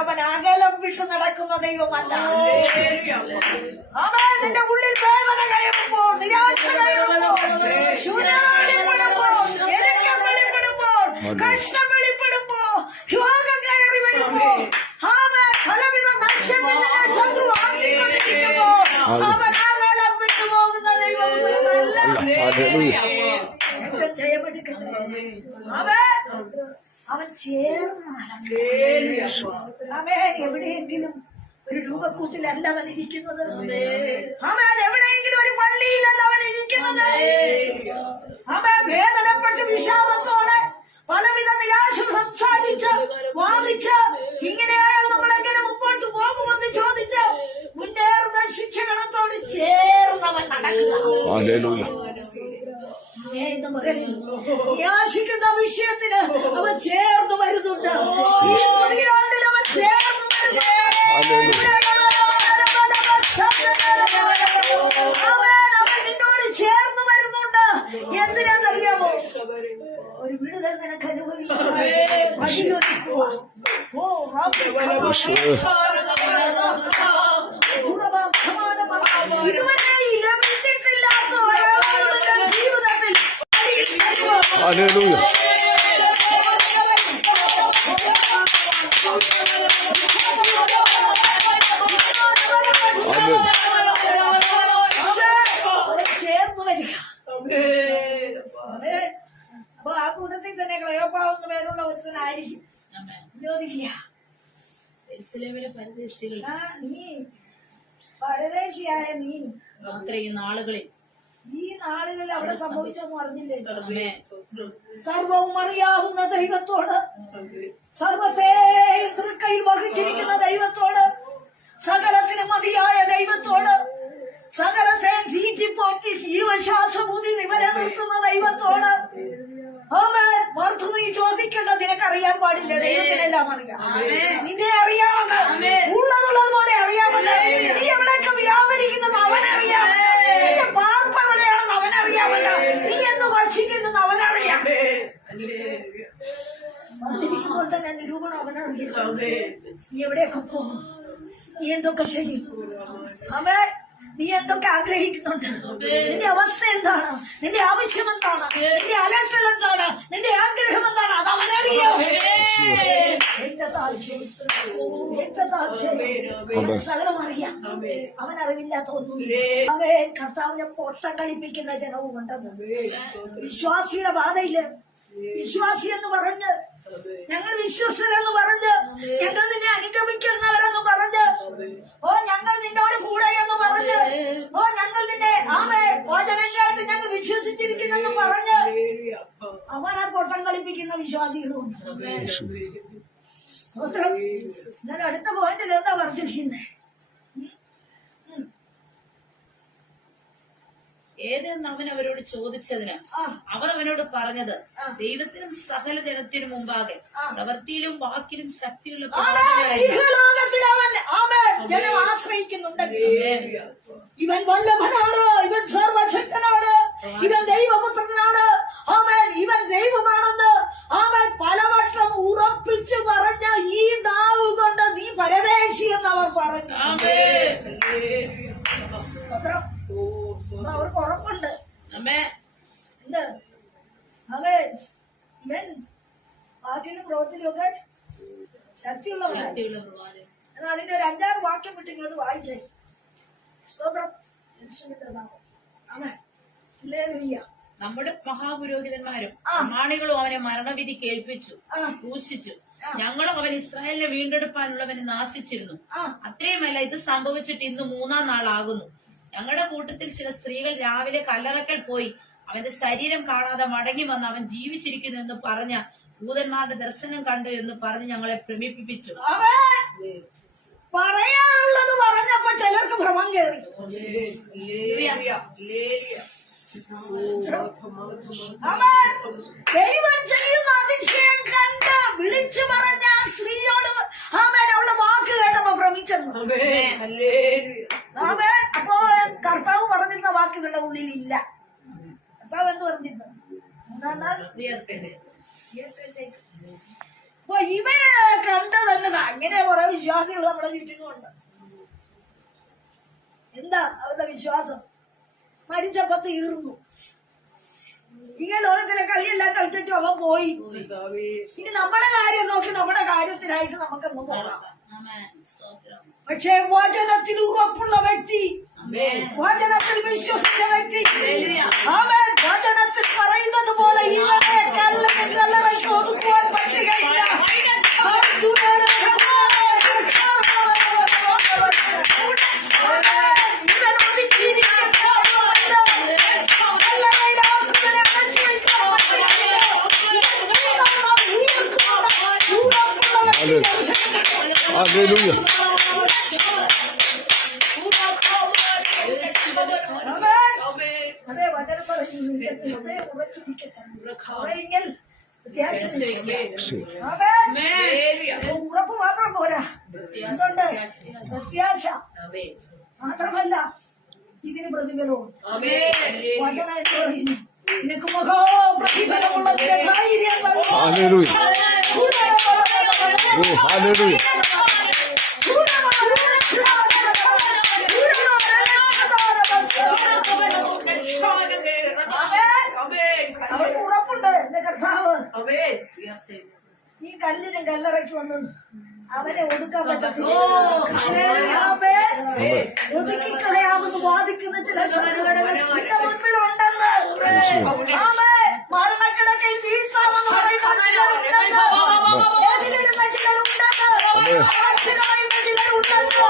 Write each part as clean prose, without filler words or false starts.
അവൻ അകലം വിട്ടു നടക്കുന്ന ദൈവമല്ല. അവൻ നിന്റെ ഉള്ളിൽ വേദന കഴിയുമ്പോൾ, നിരാശ കഴിയുമ്പോൾ, ശൂന്യത വെളിപ്പെടുമ്പോൾ, ഞെരുക്കം വെളിപ്പെടുമ്പോൾ, കഷ്ടം വെളിപ്പെടുമ്പോൾ, രോഗം കയറി വരുമ്പോൾ, അവൻ പലവിധ നഷ്ടപ്പെട്ട ശത്രു ആക്കിക്കൊണ്ടിരിക്കുമ്പോൾ അവൻ അകലം വിട്ടുപോകുന്ന ദൈവമല്ല. അവൻ ചേർന്ന് അവൻ എവിടെയെങ്കിലും ഒരു രൂപക്കൂട്ടിലല്ല അവൻ ഇരിക്കുന്നത്. അവൻ എവിടെയെങ്കിലും ഒരു പള്ളിയിലല്ല അവൻ ഇരിക്കുന്നത്. അവൻ വേദനപ്പെട്ട് വിഷാദത്തോടെ പലവിധ നിരാശ സംസാരിച്ച് വാദിച്ച് ഇങ്ങനെയായാൽ നമ്മളെങ്ങനെ മുമ്പോട്ട് പോകുമെന്ന് ചോദിച്ച് മുന്നേറുന്ന ശിക്ഷണത്തോട് ചേർന്നവൻ നടക്കുക. മകളിൽ യാചിക്കുന്ന വിഷയത്തിന് അവൻ ചേർന്ന് വരുന്നുണ്ട്. ഈ പതിനാണ്ടിൽ അവൻ ചേർന്ന് അവൻ നിന്നോട് ചേർന്ന് വരുന്നുണ്ട്. എന്തിനാന്നറിയാമോ? ഒരു വിടുതൽ നിനക്ക് അനുഭവിക്കുക. ഇതുവരെ ലഭിച്ചിട്ടില്ലാത്ത ഒരാളുടെ ജീവിതത്തിൽ Hallelujah. ചേർന്ന് വരിക. അപ്പൊ ആ കൂട്ടത്തിൽ തന്നെ ക്ലയോപ്പാവുന്ന പേരുള്ള ഒരുത്തനായിരിക്കും. ചോദിക്കുക, നീ പരദേശിയായ നീ ഈ നാളുകളിൽ അവിടെ സംഭവിച്ചെന്ന് അറിഞ്ഞില്ലേ? സർവവും അറിയാവുന്ന ദൈവത്തോട്, സർവത്തെയും തൃക്കൈയിൽ വഹിച്ചിരിക്കുന്ന ദൈവത്തോട്, സകലത്തിന് മതിയായ ദൈവത്തോട്, സകലത്തെയും തീറ്റിപ്പോറ്റി ജീവശ്വാസബുദ്ധി നിവരെ നിർത്തുന്ന ദൈവത്തോട് അവൻ മറുത്തു നീ ചോദിക്കേണ്ട. നിനക്കറിയാൻ പാടില്ല, ദൈവത്തിനെല്ലാം അറിയാം. നിന്നെ അറിയാമല്ലോ, ഉള്ളതുള്ളത് പോലെ അറിയാമല്ലോ. നീ എവിടെയൊക്കെ വ്യാപരിക്കുന്നത് അവനറിയാം. നിന്റെ പാർപ്പ എവിടെയാണെന്ന് അവനറിയാമല്ലോ. നീ എന്ന് ഭക്ഷിക്കുന്നത് അവനറിയാം. വന്നിരിക്കുമ്പോൾ തന്നെ നിരൂപണം അവനറിയാം. നീ എവിടെയൊക്കെ പോകും, നീ എന്തൊക്കെ ചെയ്യും, അവൻ നീ എന്തൊക്കെ ആഗ്രഹിക്കുന്നുണ്ട്, നിന്റെ അവസ്ഥ എന്താണ്, നിന്റെ ആവശ്യം എന്താണ്, നിന്റെ അലട്ടൽ എന്താണ്, നിന്റെ ആഗ്രഹം എന്താണ്, അത് അവനറിയാം. സകലം അറിയാം. അവൻ അറിവില്ലാത്ത ഒന്നുമില്ല. അവൻ കർത്താവിനെ പൊട്ടം കളിപ്പിക്കുന്ന ജനവുമുണ്ടെന്ന്. വിശ്വാസിയുടെ ബാധയില് വിശ്വാസി എന്ന് പറഞ്ഞ്, ഞങ്ങൾ വിശ്വസ്തരെന്ന് പറഞ്ഞ്, ഞങ്ങൾ നിന്നെ അനുഗമിക്കുന്നവരെന്ന് പറഞ്ഞ്, ഓ ഞങ്ങൾ നിന്നോട് കൂടെ എന്ന് പറഞ്ഞ്, ഓ ഞങ്ങൾ നിന്നെ വചനങ്ങളായിട്ട് ഞങ്ങൾ വിശ്വസിച്ചിരിക്കുന്നെന്ന് പറഞ്ഞ് അവൻ ആ പൊട്ടം കളിപ്പിക്കുന്ന വിശ്വാസികളും. സ്തോത്രം. ഞാൻ അടുത്ത പോയിന്റിൽ എന്താ പറഞ്ഞിരിക്കുന്നത്? ഏതെന്ന് അവൻ അവരോട് ചോദിച്ചതിന് അവർ അവനോട് പറഞ്ഞത്, ദൈവത്തിനും സകല ജനത്തിനും മുമ്പാകെ പ്രവൃത്തിയിലും വാക്കിലും ശക്തിയുള്ള ജനം ആശ്രയിക്കുന്നുണ്ടെങ്കിൽ ഇവൻ വല്ലഭനാണ്, ഇവൻ സർവശക്തനാണ്, ഇവൻ ദൈവപുത്രനാണ്, അവൻ ഇവൻ ദൈവമാണെന്ന് അവൻ പലവട്ടം ഉറപ്പിച്ചു പറഞ്ഞ ഈ നാവ് കൊണ്ട് നീ പരദേശി എന്ന് അവർ പറഞ്ഞു. അവർക്ക് ഉറപ്പുണ്ട്. എന്ത് അവൻ ഇവൻ വാക്കിലും പ്രവൃത്തിലും ഒക്കെ ശക്തിയുള്ളവരാണ്. എന്നാൽ അതിന്റെ ഒരു 5-6 വാക്യം വിട്ട് ഇങ്ങോട്ട് വായിച്ചേ. നമ്മുടെ മഹാപുരോഹിതന്മാരും പ്രമാണികളും അവനെ മരണവിധി കേൾപ്പിച്ചു, ക്രൂശിച്ചു. ഞങ്ങളും അവൻ ഇസ്രായേലിനെ വീണ്ടെടുപ്പാനുള്ളവനെ നാശിച്ചിരുന്നു. അത്രയുമല്ല, ഇത് സംഭവിച്ചിട്ട് ഇന്ന് 3-ാം നാളാകുന്നു. ഞങ്ങളുടെ കൂട്ടത്തിൽ ചില സ്ത്രീകൾ രാവിലെ കല്ലറക്കൽ പോയി അവന്റെ ശരീരം കാണാതെ മടങ്ങി വന്ന് അവൻ ജീവിച്ചിരിക്കുന്നു എന്ന് പറഞ്ഞ ദൂതന്മാരുടെ ദർശനം കണ്ടു എന്ന് പറഞ്ഞ് ഞങ്ങളെ ഭ്രമിപ്പിച്ചു. പറയാനുള്ളത് പറഞ്ഞപ്പോ ചിലർക്ക് ഭ്രമം കയറി. ദൈവം ചെയ്യുന്ന അതിശയം കണ്ട് വിളിച്ചു പറഞ്ഞ സ്ത്രീയോട് അവളുടെ വാക്ക് കേട്ടപ്പോ ഭ്രമിച്ചെന്ന്. അപ്പോ കർത്താവ് പറഞ്ഞിരുന്ന വാക്കുകളുടെ ഉള്ളിലില്ല. കർത്താവ് എന്ത് പറഞ്ഞിരുന്നു? 3-ാം നാൾ അപ്പൊ ഇവര് കണ്ടതന്നെ അങ്ങനെ കുറെ വിശ്വാസികൾ നമ്മുടെ ചുറ്റിനുമുണ്ട്. എന്താ അവരുടെ വിശ്വാസം? മരിച്ചപ്പോ തീർന്നു. ഇങ്ങനെ ലോകത്തിലെ കളിയെല്ലാം കളിച്ചു അവൻ പോയി. ഇനി നമ്മുടെ കാര്യം നോക്കി നമ്മുടെ കാര്യത്തിനായിട്ട് നമുക്കൊന്ന് പോകാം. പക്ഷേ വചനത്തിൽ ഉറപ്പുള്ള വ്യക്തി, വചനത്തിൽ വിശ്വസിച്ച വ്യക്തി, അവൻ വചനത്തിൽ പറയുന്നത് പോലെ ഇവരെ കല്ലറയ്ക്ക് ഒതുക്കുവാൻ പറ്റുകയില്ല. Hallelujah. ഉറപ്പ് മാത്രം പോരാ, എന്തുണ്ട്? പ്രത്യാശ മാത്രമല്ല ഇതിന് പ്രതിഫലവും. വചനം എന്ന് പറയുന്നു നിനക്ക് മഹാപ്രതിഫലമുള്ളതിന്റെ ധൈര്യം. Hallelujah. Oh, hallelujah. അവർക്ക് ഉറപ്പുണ്ട് എന്റെ കർത്താവ് ഈ കല്ലിനും കല്ലറയ്ക്ക് വന്നു അവനെ ഒതുക്കാൻ പറ്റത്തില്ല. ഒതുക്കിക്കളയാമെന്ന് വാദിക്കുന്ന ചില ശത്രുഘടകത്തിന്റെ മുൻപിലുണ്ടെന്ന്. മരണക്കിടക്കയിൽ വീഴ്ത്താമെന്ന് പറയുന്ന ചിലരുണ്ടെന്ന്. എതിരിടുന്ന ചിലരുണ്ടെന്ന്. അച്ഛനായിരുന്ന ചിലരുണ്ടെന്ന്.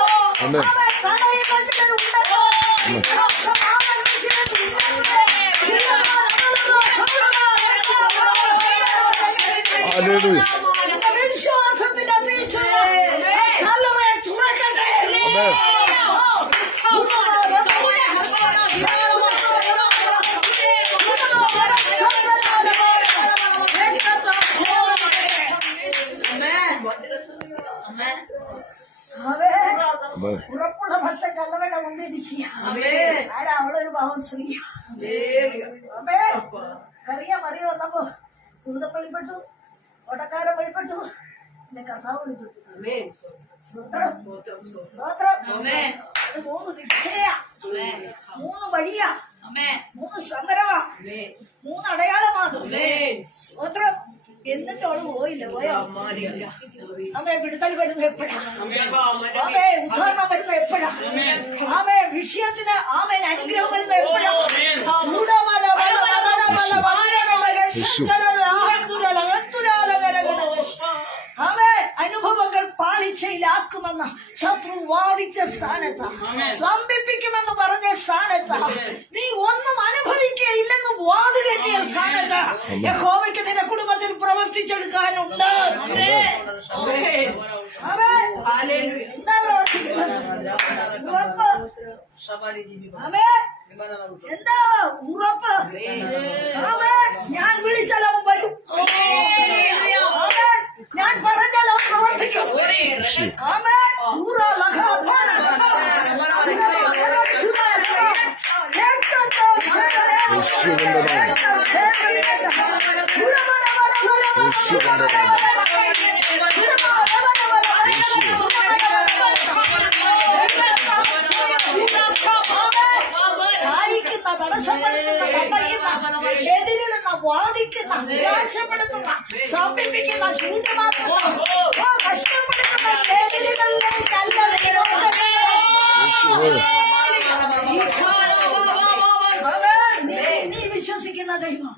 തടയുന്ന ചിലരുണ്ടെന്ന്. Hallelujah. വിശ്വാസത്തിന്റെ കല്ലറയെ തുറക്കട്ടെ. ഉറപ്പുള്ള ഭക്തൻ കല്ലറയുടെ മുമ്പിൽ ഇരിക്കുക. ആരാ? അവളൊരു പാവം സ്ത്രീ. അറിയാം വന്നപ്പോ ഭൂതപ്പള്ളിപ്പെട്ടു, ഓട്ടക്കാരൻ വഴിപ്പെട്ടു, എന്റെ കർത്താവ് വഴിപ്പെട്ടു. അത് 3 ദിശയാ, 3 വഴിയാ, 3 സമരമാ, 3 അടയാളമാണ്. സ്വത്രം. എന്നിട്ട് അവള് പോയില്ല. പോയോ? അമ്മേ വിടുതൽ വരുന്ന എപ്പോഴാ? ആമേ ഉദാഹരണം വരുന്ന എപ്പോഴാ? ആമേ വിഷയത്തിന് ആമേ അനുഗ്രഹം വരുന്ന എപ്പോഴാ? ആമേ അനുഭവങ്ങൾ പാളിച്ചയിലാക്കുമെന്ന ശത്രു വാദിച്ച സ്ഥാനത്ത്, സ്തംഭിപ്പിക്കുമെന്ന് പറഞ്ഞ സ്ഥാനത്ത്, നീ ഒന്നും അനുഭവിക്കുകയില്ലെന്ന് വാത് കെട്ടിയ സ്ഥാനത്ത് യഹോവയ്ക്ക് നിന്റെ കുടുംബത്തിൽ പ്രവർത്തിച്ചെടുക്കാനുണ്ട്. എന്താ ഉറപ്പ്? എന്താ ഉറപ്പ്? ഞാൻ വിളിച്ചാൽ അവൻ വരും, ഞാൻ പറഞ്ഞാൽ അവൻ പ്രവർത്തിക്കും. സഹായിക്കുന്ന, തടസ്സപ്പെടുത്തുന്ന, തടയുന്ന, എതിരിടുന്ന, വാദിക്കുന്ന, നിരാശപ്പെടുത്തുന്ന, സമീപിക്കുന്ന, ശൂന്യമാക്കുന്ന, കഷ്ടപ്പെടുത്തുന്ന എതിരുകളിലെ നീ വിശ്വസിക്കുന്ന ദൈവം,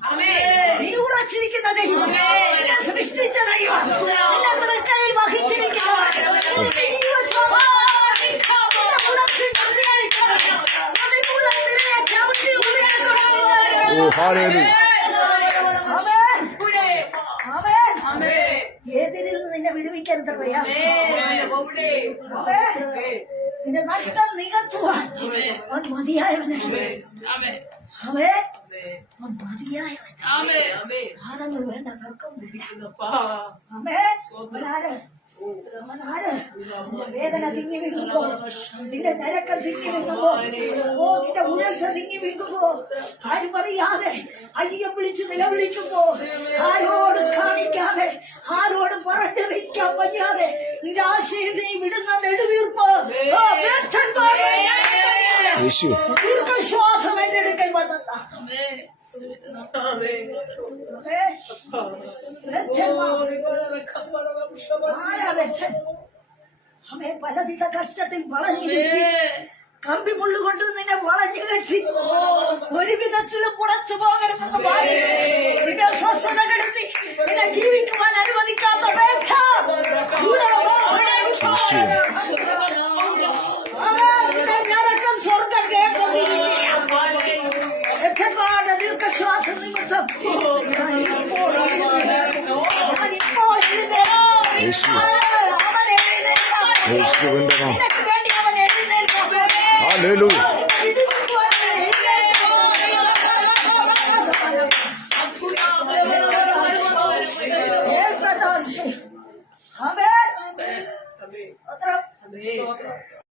നീ ഉറച്ചിരിക്കുന്ന ദൈവം, നിന്നെ സൃഷ്ടിച്ച ദൈവം, നിന്നെ തൃക്കൈയിൽ വഹിച്ചിരിക്കുന്ന ഏതിരിൽ നിന്ന് നിന്നെ വിടുവിക്കാൻ എത്ര പ്രയാസം. നിന്റെ നഷ്ടം നികത്തുവാൻ അവൻ മതിയായവനല്ലേ. അവൻ മതിയായവൻ. വാദങ്ങൾ വേണ്ട, തർക്കമില്ല. അവനാര്? നിന്റെ വേദന തിങ്ങി വീഴുമ്പോ, നിന്റെ നിരക്കം തിങ്ങി വീഴുമ്പോ, നിന്റെ ഉയർച്ച തിങ്ങി വീഴുമ്പോ, ആരും അറിയാതെ അയ്യം വിളിച്ച് നിലവിളിക്കുമ്പോ, ആരോട് കാണിക്കാതെ, ആരോട് പറഞ്ഞറിയിക്കാൻ വയ്യാതെ, നിരാശയിൽ നീ വിടുന്ന നെടുവീർപ്പ്, യേശു ദീർഘശ്വാസം എന്റെ അടുക്കൽ വന്നെത്താ. അമ്മേ, പലവിധ കഷ്ടത്തിൽ വളഞ്ഞു കെട്ടി, കമ്പി മുള്ളുകൊണ്ട് നിന്നെ വളഞ്ഞു കെട്ടി, ഒരു വിധത്തിലും പുറത്തു പോകരുതെന്ന് ഭാവിച്ച് നിന്നെ സ്വസ്ഥത കെടുത്തി, നിന്നെ ജീവിക്കുവാൻ അനുവദിക്കാത്ത വേദ, ഞാനൊക്കെ സ്വർഗം കേട്ട ദീർഘശ്വാസം നിമിത്തം ഞാനിപ്പോൾ യേശു അവൻ എഴുന്നേൽക്കാം. യേശുവിന്റെ നാമം നിനക്ക് വേണ്ടി അവൻ എഴുന്നേൽക്കാം. Hallelujah Amen.